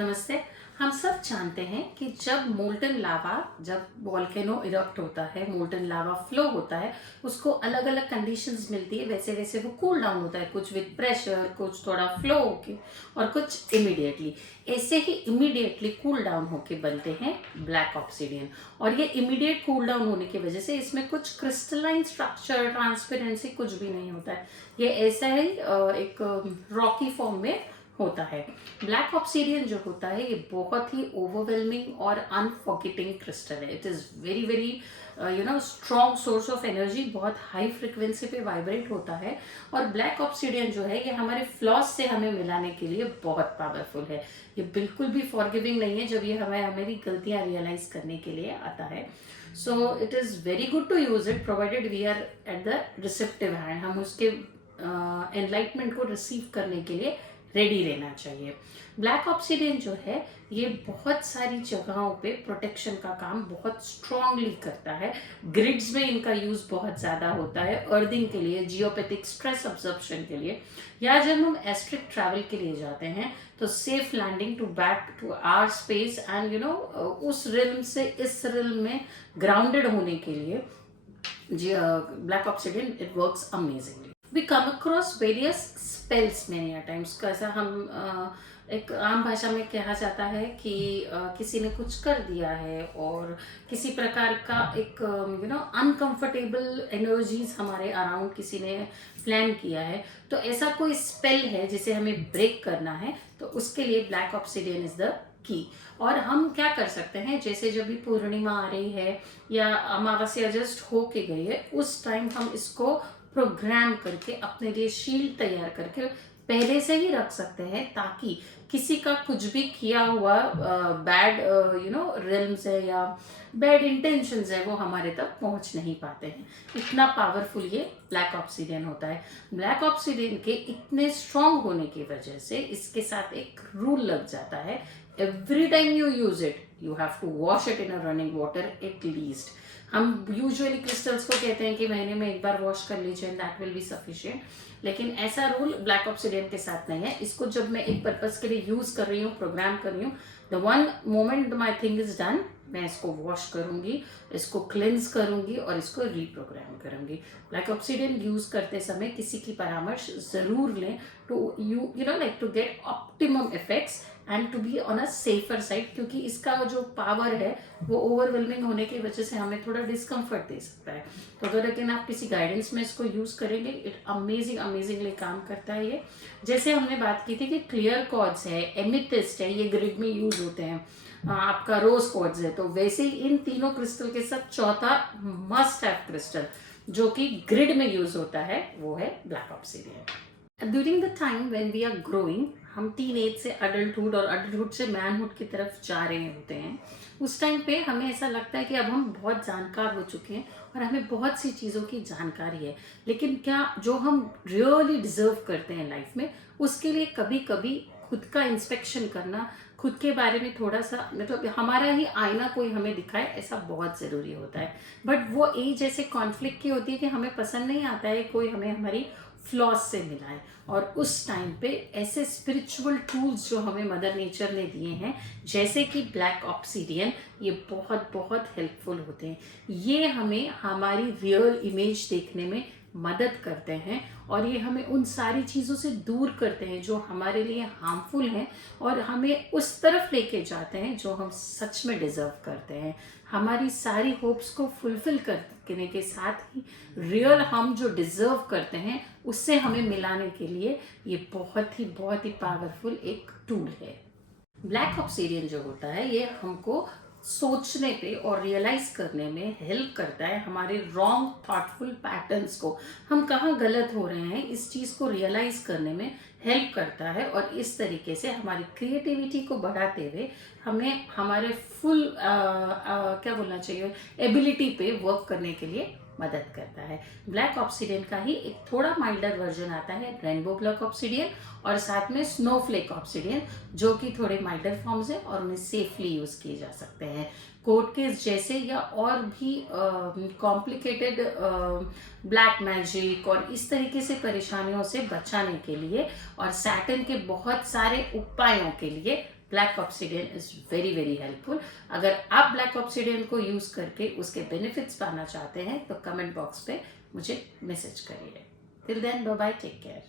नमस्ते। हम सब जानते हैं कि जब मोल्टन लावा, जब वॉल्केनो इरप्ट होता है, मोल्टन लावा फ्लो होता है, उसको अलग अलग कंडीशंस मिलती है, वैसे वैसे वो कूल डाउन होता है, कुछ विद प्रेशर, कुछ थोड़ा फ्लो होके और कुछ इमिडिएटली। ऐसे ही इमिडिएटली कूल डाउन होके बनते हैं ब्लैक ऑब्सिडियन। और ये इमिडिएट कूल डाउन होने की वजह से इसमें कुछ क्रिस्टलाइन स्ट्रक्चर, ट्रांसपेरेंसी कुछ भी नहीं होता है। ये ऐसा ही एक रॉकी फॉर्म में होता है। ब्लैक ऑब्सिडियन जो होता है ये बहुत ही ओवरवेलमिंग और अनफॉरगेटिंग क्रिस्टल है। It is very very strong source of energy, बहुत हाई फ्रिक्वेंसी पे वाइब्रेट होता है। और ब्लैक ऑब्सिडियन जो है ये हमारे फ्लॉस से हमें मिलाने के लिए बहुत पावरफुल है। ये बिल्कुल भी फॉरगिविंग नहीं है जब ये हमें हमारी गलतियां रियलाइज करने के लिए आता है। So it is very good to use it provided we are at the receptive hand. हम उसके एनलाइटमेंट को रिसीव करने के लिए रेडी रहना चाहिए। ब्लैक ऑब्सिडियन जो है ये बहुत सारी जगहों पे प्रोटेक्शन का काम बहुत स्ट्रांगली करता है। ग्रिड्स में इनका यूज बहुत ज़्यादा होता है, अर्थिंग के लिए, जियोपैथिक स्ट्रेस अब्जॉर्प्शन के लिए, या जब हम एस्ट्रिक ट्रैवल के लिए जाते हैं तो safe landing to back to our space and उस रिल्म से इस रिल्म में ग्राउंडेड होने के लिए black obsidian it works amazingly. We come across various spells many a times. कैसा हम एक आम भाषा में कहा जाता है कि किसी ने कुछ कर दिया है और किसी प्रकार का एक अनकंफर्टेबल एनर्जीज हमारे अराउंड किसी ने प्लान किया है, तो ऐसा कोई स्पेल है जिसे हमें ब्रेक करना है, तो उसके लिए black obsidian is the key. और हम क्या कर सकते हैं, जैसे जब भी पूर्णिमा आ रही है या अमावस्या जस्ट हो के गई है, उस टाइम हम इसको प्रोग्राम करके अपने लिए शील्ड तैयार करके पहले से ही रख सकते हैं, ताकि किसी का कुछ भी किया हुआ बैड रिल्म्स है या बैड इंटेंशंस है वो हमारे तक पहुंच नहीं पाते हैं। इतना पावरफुल ये ब्लैक ऑब्सिडियन होता है। ब्लैक ऑब्सिडियन के इतने स्ट्रांग होने की वजह से इसके साथ एक रूल लग जाता है, every time you use it you have to wash it in a running water at least. हम यूजुअली क्रिस्टल्स को कहते हैं कि महीने में एक बार वॉश कर लीजिए, दैट विल बी सफिशिएंट, लेकिन ऐसा रूल ब्लैक ऑब्सिडियन के साथ नहीं है। इसको जब मैं एक पर्पस के लिए यूज कर रही हूँ, प्रोग्राम कर रही हूँ, the one moment my thing is done, मैं इसको वॉश करूंगी, इसको क्लिंस करूंगी और इसको रीप्रोग्राम करूंगी। ब्लैक ऑब्सिडियन यूज करते समय किसी की परामर्श जरूर लें to to get optimum effects and to be on a safer side, क्योंकि इसका जो पावर है वो ओवरवेलमिंग होने की वजह से हमें थोड़ा डिस्कम्फर्ट दे सकता है। तो अगर लेकिन आप किसी गाइडेंस में इसको यूज करेंगे, इट अमेजिंगली काम करता है ये। जैसे हमने बात की थी कि क्लियर कॉर्ड्स है, एमिथिस्ट है, ये ग्रिड में यूज होते हैं, आपका रोज क्वार्ट्ज है, तो वैसे ही इन तीनों क्रिस्टल के साथ चौथा मस्ट हैव क्रिस्टल जो कि ग्रिड में यूज होता है वो है black obsidian. During the time when we are growing, हम टीन एज से अडल्टहुड और अडल्टहुड से मैनहुड की तरफ जा रहे होते हैं, उस टाइम पे हमें ऐसा लगता है कि अब हम बहुत जानकार हो चुके हैं और हमें बहुत सी चीज़ों की जानकारी है, लेकिन क्या जो हम रियली डिजर्व करते हैं लाइफ में, उसके लिए कभी कभी खुद का इंस्पेक्शन करना, खुद के बारे में थोड़ा सा मतलब हमारा ही आईना कोई हमें दिखाए, ऐसा बहुत ज़रूरी होता है। बट वो एज ऐसे कॉन्फ्लिक्ट की होती है कि हमें पसंद नहीं आता है कोई हमें हमारी फ्लॉस से मिलाए, और उस टाइम पे ऐसे स्पिरिचुअल टूल्स जो हमें मदर नेचर ने दिए हैं जैसे कि ब्लैक ऑब्सिडियन, ये बहुत बहुत हेल्पफुल होते हैं। ये हमें हमारी रियल इमेज देखने में मदद करते हैं और ये हमें उन सारी चीज़ों से दूर करते हैं जो हमारे लिए हार्मफुल हैं और हमें उस तरफ लेके जाते हैं जो हम सच में डिजर्व करते हैं। हमारी सारी होप्स को फुलफिल करने के साथ ही रियल हम जो डिजर्व करते हैं उससे हमें मिलाने के लिए ये बहुत ही पावरफुल एक टूल है। ब्लैक ऑब्सिडियन जो होता है ये हमको सोचने पे और रियलाइज करने में हेल्प करता है, हमारे रॉन्ग थॉटफुल पैटर्न्स को, हम कहाँ गलत हो रहे हैं इस चीज़ को रियलाइज करने में हेल्प करता है, और इस तरीके से हमारी क्रिएटिविटी को बढ़ाते हुए हमें हमारे फुल क्या बोलना चाहिए एबिलिटी पे वर्क करने के लिए मदद करता है। ब्लैक ऑब्सिडियन का ही एक थोड़ा माइल्डर वर्जन आता है, रेनबो ब्लैक ऑब्सिडियन, और साथ में स्नोफ्लेक ऑब्सिडियन, जो कि थोड़े माइल्डर फॉर्म्स है और उन्हें सेफली यूज किए जा सकते हैं। कोर्ट केस जैसे या और भी कॉम्प्लिकेटेड ब्लैक मैजिक और इस तरीके से परेशानियों से बचाने के लिए और सैटर्न के बहुत सारे उपायों के लिए black obsidian is very very helpful. अगर आप ब्लैक ऑब्सिडियन को यूज़ करके उसके बेनिफिट्स पाना चाहते हैं तो कमेंट बॉक्स पे मुझे मैसेज करिए। Till then bye bye, take care.